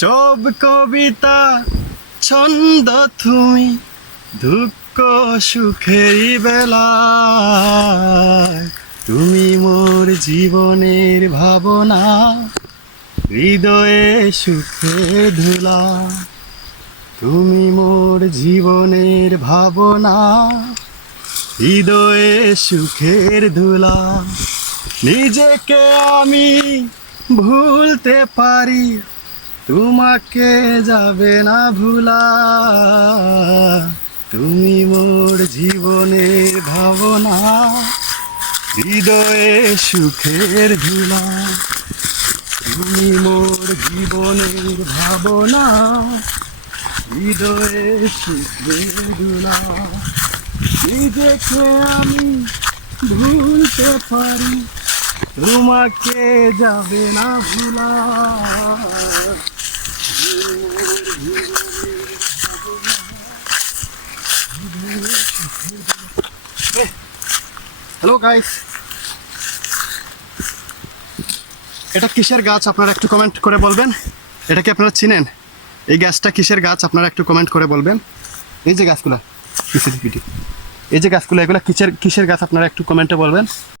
সব কবিতা ছন্দ তুমি, দুঃখ সুখেরই বেলায় তুমি মোর জীবনের ভাবনা, হৃদয়ে সুখের ধুলা। তুমি মোর জীবনের ভাবনা, হৃদয়ে সুখের ধুলা। নিজেকে আমি ভুলতে পারি, তোমাকে যাবে না ভুলা। তুমি মোর জীবনের ভাবনা, হৃদয়ে সুখের ধুলা। তুমি মোর জীবনের ভাবনা, হৃদয়ে সুখের ধুলা। নিজেকে আমি ভুলতে পারি, তোমাকে যাবে না ভুলা। হ্যালো গাইস, এটা কিসের গাছ আপনারা একটু কমেন্ট করে বলবেন। এটা কি আপনারা চিনেন? এই গাছটা কিসের গাছ আপনারা একটু কমেন্ট করে বলবেন। এই যে গাছগুলা, এই যে গাছগুলো, এগুলা কিসের কিসের গাছ আপনারা একটু কমেন্টে বলবেন।